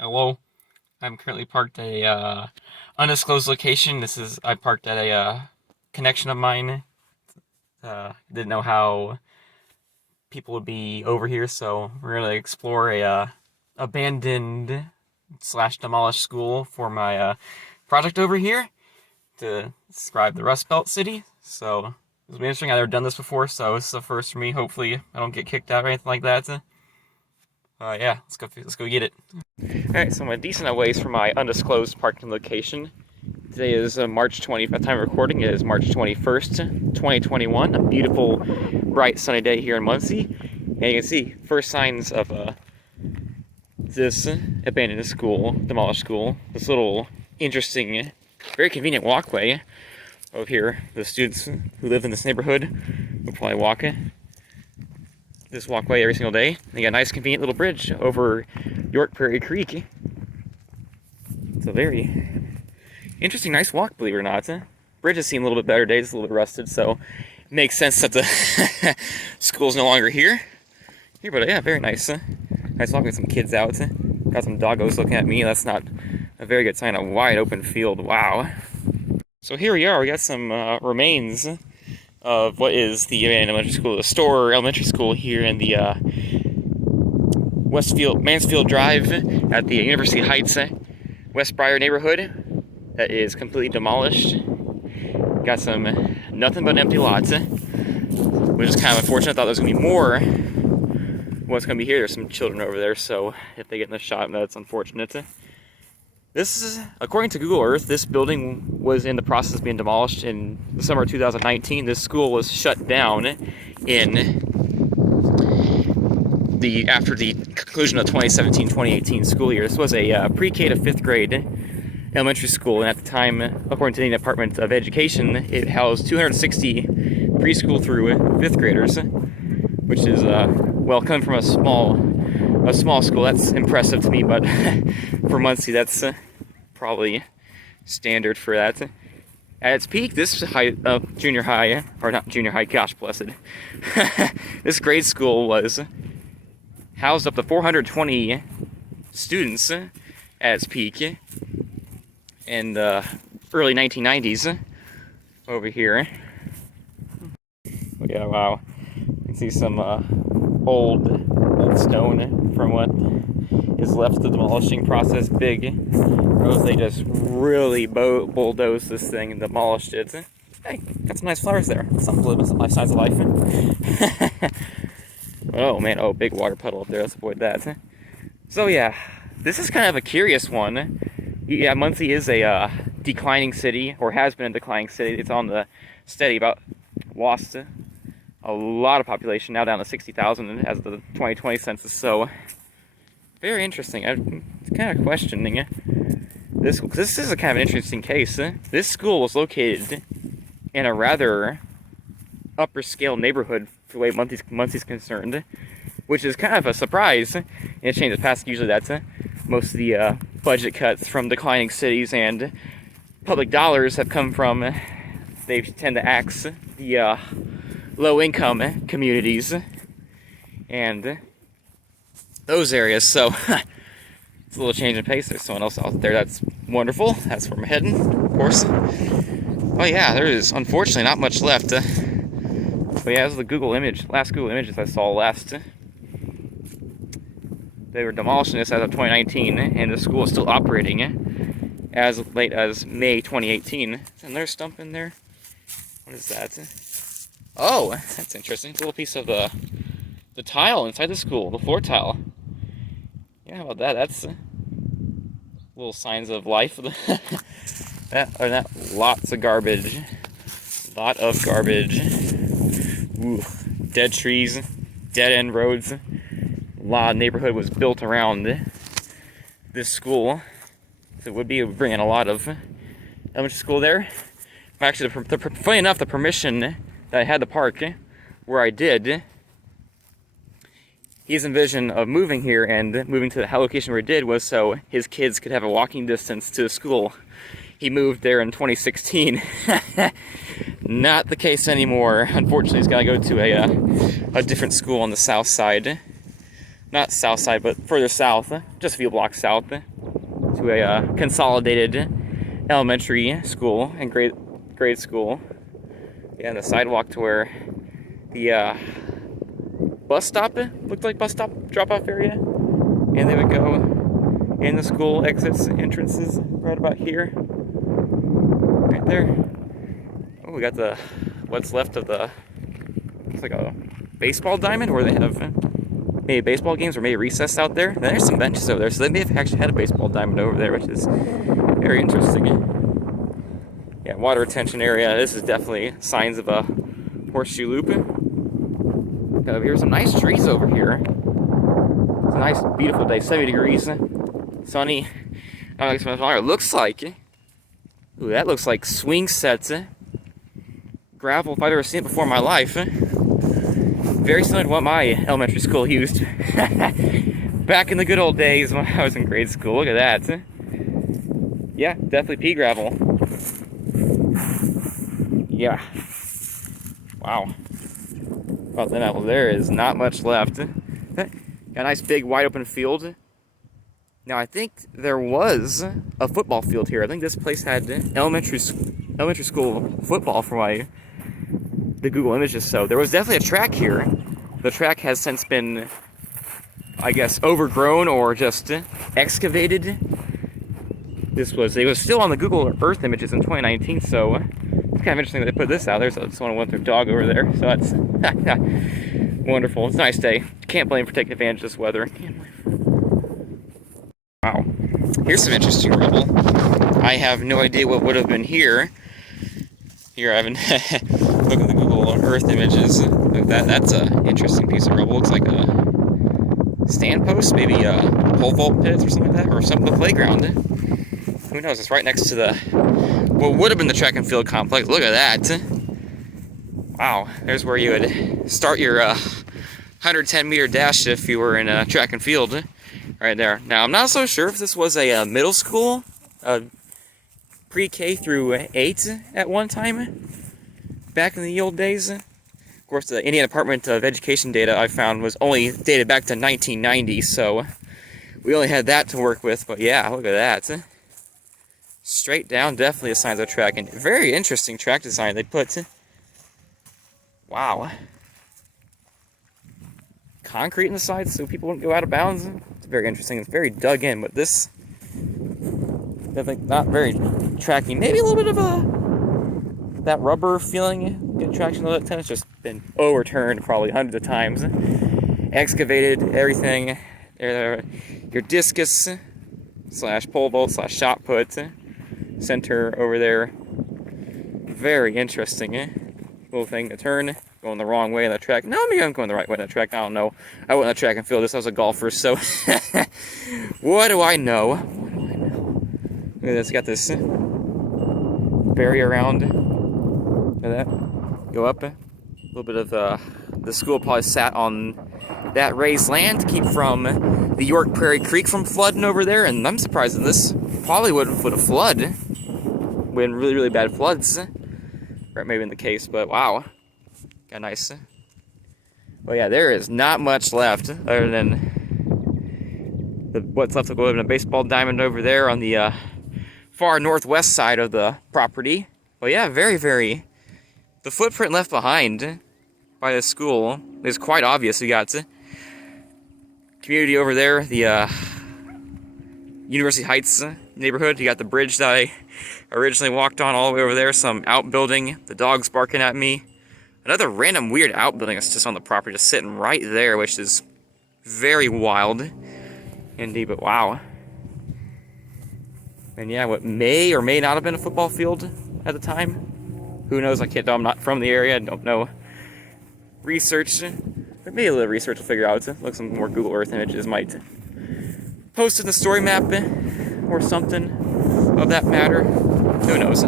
Hello, I'm currently parked at a undisclosed location. I parked at a connection of mine. Didn't know how people would be over here, so we're gonna explore a abandoned slash demolished school for my project over here to describe the Rust Belt city. So it's been interesting. I've never done this before, so this is the first for me. Hopefully, I don't get kicked out or anything like that. Yeah, let's go get it. Alright, so I'm a decent ways from my undisclosed parking location. Today is March 20th. At the time of recording, it is March 21st, 2021. A beautiful, bright, sunny day here in Muncie. And you can see first signs of this abandoned school, demolished school. This little interesting, very convenient walkway over here. The students who live in this neighborhood will probably walk this walkway every single day. They got a nice convenient little bridge over York Prairie Creek. It's a very interesting, nice walk, believe it or not. Bridge has seen a little bit better days, a little bit rusted, so it makes sense that the school's no longer here. But yeah, very nice. Nice walk with some kids out. Got some doggos looking at me. That's not a very good sign. A wide open field. Wow. So here we are. We got some remains of what is the elementary school, the Store Elementary School here in the Mansfield Drive at the University Heights, Westbrier neighborhood. That is completely demolished. Got some nothing but empty lots, which is kind of unfortunate. I thought there was going to be more. What's going to be here? There's some children over there, so if they get in the shot, that's unfortunate. This is, according to Google Earth, this building was in the process of being demolished in the summer of 2019. This school was shut down after the conclusion of the 2017-2018 school year. This was a pre-K to 5th grade elementary school, and at the time, according to the Department of Education, it housed 260 preschool through 5th graders, which is, well, coming from a small school, that's impressive to me, but for Muncie, that's probably standard for that. At its peak, this junior high, or not junior high, gosh blessed, this grade school was housed up to 420 students at its peak in the early 1990s over here. Yeah, wow. You can see some old stone from what is left of the demolishing process. Big roads, they just really bulldozed this thing and demolished it. Hey, got some nice flowers there. Something to live in, some nice signs of life. Oh man, oh, big water puddle up there, let's avoid that. So yeah, this is kind of a curious one. Yeah, Muncie is a declining city, or has been a declining city. It's on the steady, lost a lot of population, now down to 60,000 as of the 2020 census, so very interesting. I'm kind of questioning this, because this is a kind of an interesting case. This school was located in a rather upper scale neighborhood for the way Muncie's concerned, which is kind of a surprise in a change of past. Usually that's most of the budget cuts from declining cities and public dollars have come from, they tend to axe the low-income communities and those areas, so it's a little change in pace. There's someone else out there. That's wonderful. That's where I'm heading, of course. Oh yeah, there is unfortunately not much left. But yeah, this is the last Google images I saw last. They were demolishing this as of 2019, and the school is still operating as late as May 2018. And there's a stump in there. What is that? Oh, that's interesting. It's a little piece of the tile inside the school, the floor tile. Yeah, how about that? That's little signs of life. that lots of garbage. Lot of garbage. Ooh, dead trees, dead end roads. A lot of neighborhood was built around this school. So it would be bringing a lot of elementary school there. Actually, funny enough, the permission that I had to park where I did, his envision of moving here and moving to the location where he did was so his kids could have a walking distance to the school. He moved there in 2016. Not the case anymore. Unfortunately, he's got to go to a different school on the south side not south side, but further south, just a few blocks south, to a consolidated elementary school and grade school. Yeah, and the sidewalk to where the bus stop looked like bus stop drop-off area, and they would go in the school exits, entrances, right about here, right there. Oh, we got the what's left of the, it's like a baseball diamond where they have maybe baseball games or maybe recess out there. And there's some benches over there, so they may have actually had a baseball diamond over there, which is very interesting. Yeah, water retention area. This is definitely signs of a horseshoe loop. Got over here some nice trees over here. It's a nice, beautiful day, 70 degrees, sunny. I don't know what it looks like. Ooh, that looks like swing sets. Gravel, if I've ever seen it before in my life. Very similar to what my elementary school used back in the good old days when I was in grade school. Look at that. Yeah, definitely pea gravel. Yeah. Wow. Well, then there is not much left. Got a nice big wide open field. Now I think there was a football field here. I think this place had elementary school football from the Google images. So there was definitely a track here. The track has since been, I guess, overgrown or just excavated. It was still on the Google Earth images in 2019, so it's kind of interesting that they put this out. There's someone with their dog over there, so that's wonderful. It's a nice day. Can't blame for taking advantage of this weather. Wow. Here's some interesting rubble. I have no idea what would have been here. Here, I haven't look at the Google Earth images. That's an interesting piece of rubble. Looks like a stand post, maybe a pole vault pit or something like that, or something, the playground. Who knows? It's right next to what would have been the track and field complex. Look at that. Wow, there's where you would start your 110-meter dash if you were in track and field. Right there. Now, I'm not so sure if this was a middle school, pre-K through 8 at one time, back in the old days. Of course, the Indiana Department of Education data I found was only dated back to 1990, so we only had that to work with. But yeah, look at that. Straight down, definitely a sign of a track, and very interesting track design they put. Wow. Concrete in the sides so people wouldn't go out of bounds. It's very interesting. It's very dug in, but this definitely not very tracking. Maybe a little bit of that rubber feeling. Get traction a little bit. It's just been overturned probably hundreds of times. Excavated everything. Your discus / pole vault / shot put center over there. Very interesting. Little thing to turn. Going the wrong way on the track. No, maybe I'm going the right way on the track. I don't know. I went on the track and field this. I was a golfer, so what do I know? Look at this. Got this barrier around. Look at that. Go up. A little bit of the school probably sat on that raised land to keep from the York Prairie Creek from flooding over there. And I'm surprised that this probably wouldn't put a flood when really, really bad floods. Or maybe in the case, but wow. Got nice. Well, yeah, there is not much left other than what's left of a baseball diamond over there on the far northwest side of the property. Well, yeah, very, very. The footprint left behind by the school is quite obvious. We got community over there, the University Heights neighborhood. You got the bridge that I originally walked on all the way over there. Some outbuilding. The dog's barking at me. Another random weird outbuilding that's just on the property, just sitting right there, which is very wild indeed, but wow. And yeah, what may or may not have been a football field at the time. Who knows? I can't tell. I'm not from the area. I don't know. Research. But maybe a little research will figure out. Look, some more Google Earth images might post in the story map or something of that matter. Who knows?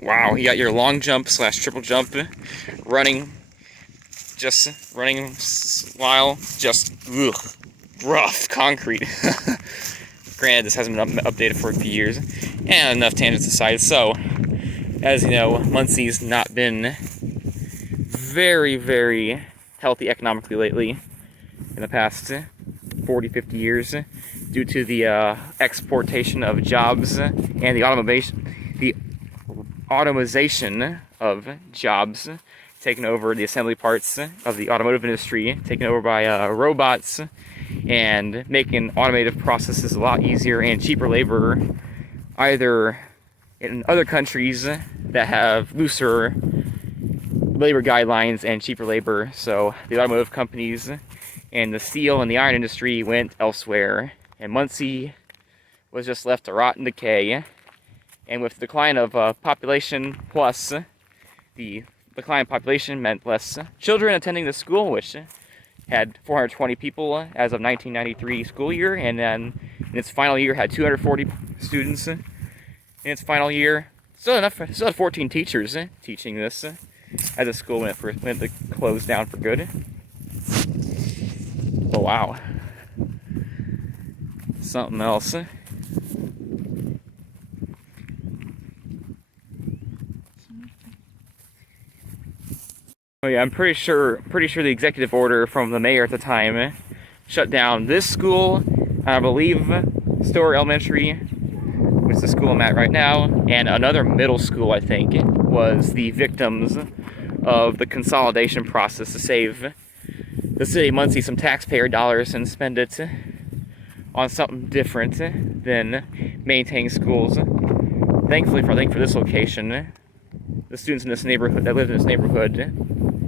Wow, you got your long jump / triple jump running while just rough concrete. Granted, this hasn't been updated for a few years, and enough tangents aside. So, as you know, Muncie's not been very, very healthy economically lately. in the past 40, 50 years due to the exportation of jobs and the automization of jobs, taking over the assembly parts of the automotive industry, taken over by robots, and making automated processes a lot easier and cheaper labor, either in other countries that have looser labor guidelines and cheaper labor. So the automotive companies and the steel and the iron industry went elsewhere, and Muncie was just left to rot and decay. And with the decline of population, plus the decline in population meant less children attending the school, which had 420 people as of 1993 school year, and then in its final year had 240 students in its final year. Still had 14 teachers teaching this as a school when it first went to close down for good. Oh wow, something else. Oh yeah, I'm pretty sure the executive order from the mayor at the time shut down this school, I believe Storer Elementary, which is the school I'm at right now, and another middle school, I think, was the victims of the consolidation process to save the city of Muncie some taxpayer dollars and spend it on something different than maintaining schools. Thankfully for this location, the students in this neighborhood that lived in this neighborhood,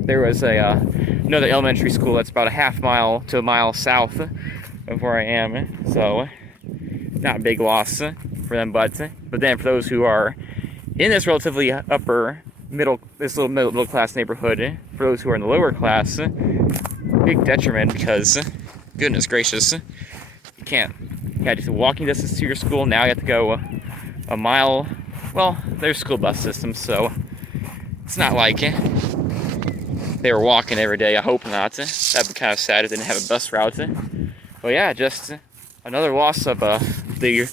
there was another elementary school that's about a half mile to a mile south of where I am, so not a big loss for them. But then for those who are in this relatively this little middle class neighborhood, for those who are in the lower class, big detriment, because goodness gracious, you had to walking distance to your school. Now you have to go a mile. Well, there's school bus systems, so it's not like they were walking every day. I hope not. That'd be kind of sad if they didn't have a bus route. But yeah, just another loss of the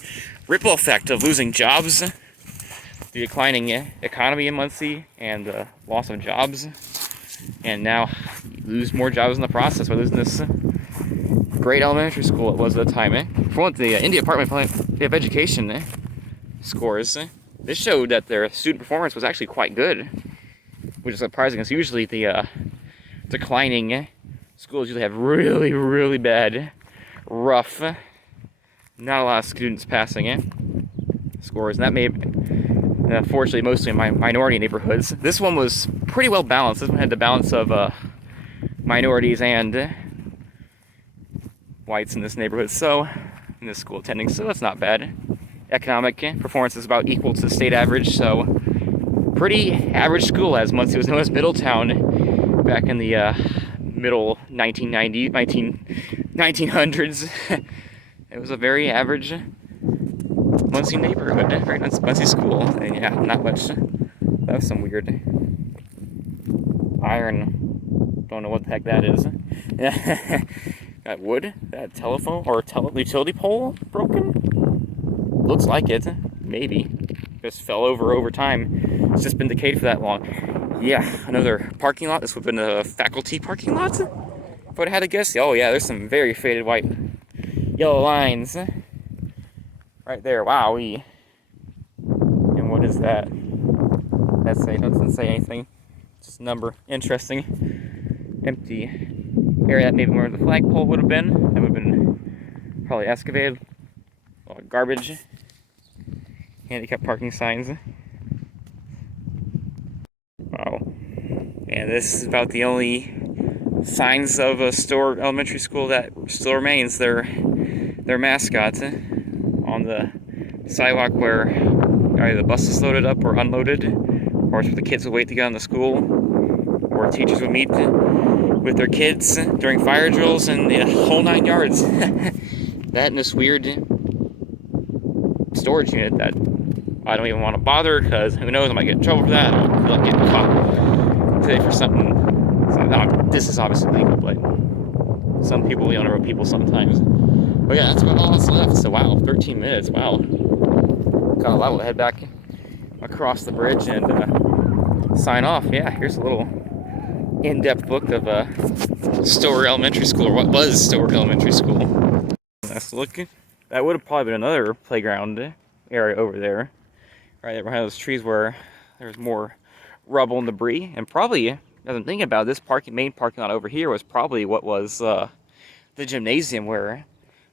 ripple effect of losing jobs, the declining economy in Muncie, and the loss of jobs. And now you lose more jobs in the process by losing this great elementary school it was at the time. For one, the Indiana Department of Education scores, this showed that their student performance was actually quite good, which is surprising, because usually the declining schools usually have really, really bad, rough, not a lot of students passing scores, and that may have, unfortunately, mostly in my minority neighborhoods. This one was pretty well balanced. This one had the balance of minorities and whites in this neighborhood, so in this school attending, so that's not bad. Economic performance is about equal to the state average, so pretty average school, as Muncie was known as Middletown back in the middle 1900s. It was a very average Muncie neighborhood, very nice Muncie school, and yeah, not much. That was some weird iron, don't know what the heck that is. Got wood, that telephone or utility pole broken? Looks like it, maybe. Just fell over time. It's just been decayed for that long. Yeah, another parking lot. This would have been a faculty parking lot, if I would have had to guess. Oh yeah, there's some very faded white, yellow lines right there. Wowee. And what is that? That doesn't say anything. Just a number. Interesting. Empty area. That maybe where the flagpole would have been. That would have been probably excavated. A lot of garbage. Handicap parking signs. Wow. And this is about the only signs of a Storer Elementary School that still remains. Their mascot on the sidewalk where either the bus is loaded up or unloaded, or it's where the kids would wait to get on the school, or teachers would meet with their kids during fire drills, and the whole 9 yards. That and this weird storage unit that I don't even want to bother, because who knows, I might get in trouble for that. I don't feel like getting caught today for something. This is obviously legal, but some people, on the road people sometimes. But yeah, that's about all that's left. So wow, 13 minutes, wow. Got a lot. We'll head back across the bridge and sign off. Yeah, here's a little in-depth look of Stower Elementary School, or what was Stower Elementary School. Nice look. That would have probably been another playground area over there. Right there behind those trees where there's more rubble and debris. And probably, as I'm thinking about it, this main parking lot over here was probably what was the gymnasium where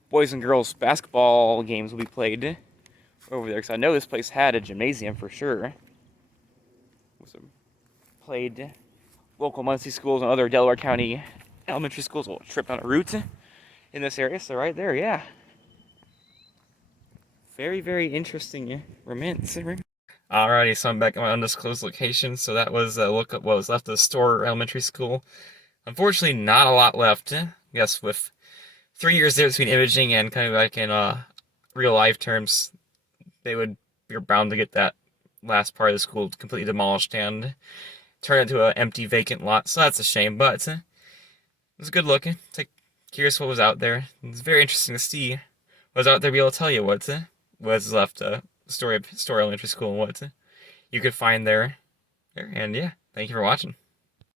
boys and girls basketball games will be played over there. Because I know this place had a gymnasium for sure. Played local Muncie schools and other Delaware County elementary schools will trip on a route in this area. So right there, yeah. Very, very interesting remains. Alrighty, so I'm back at my undisclosed location. So that was a look at what was left of the Storer Elementary School. Unfortunately, not a lot left. I guess with 3 years there between imaging and kind of like in real life terms, you're bound to get that last part of the school completely demolished and turned into an empty, vacant lot. So that's a shame, but it was good looking. It's like curious what was out there. It's very interesting to see what was out there. Be able to tell you what was left. Story of Storer Elementary School and what you could find there. And yeah, thank you for watching.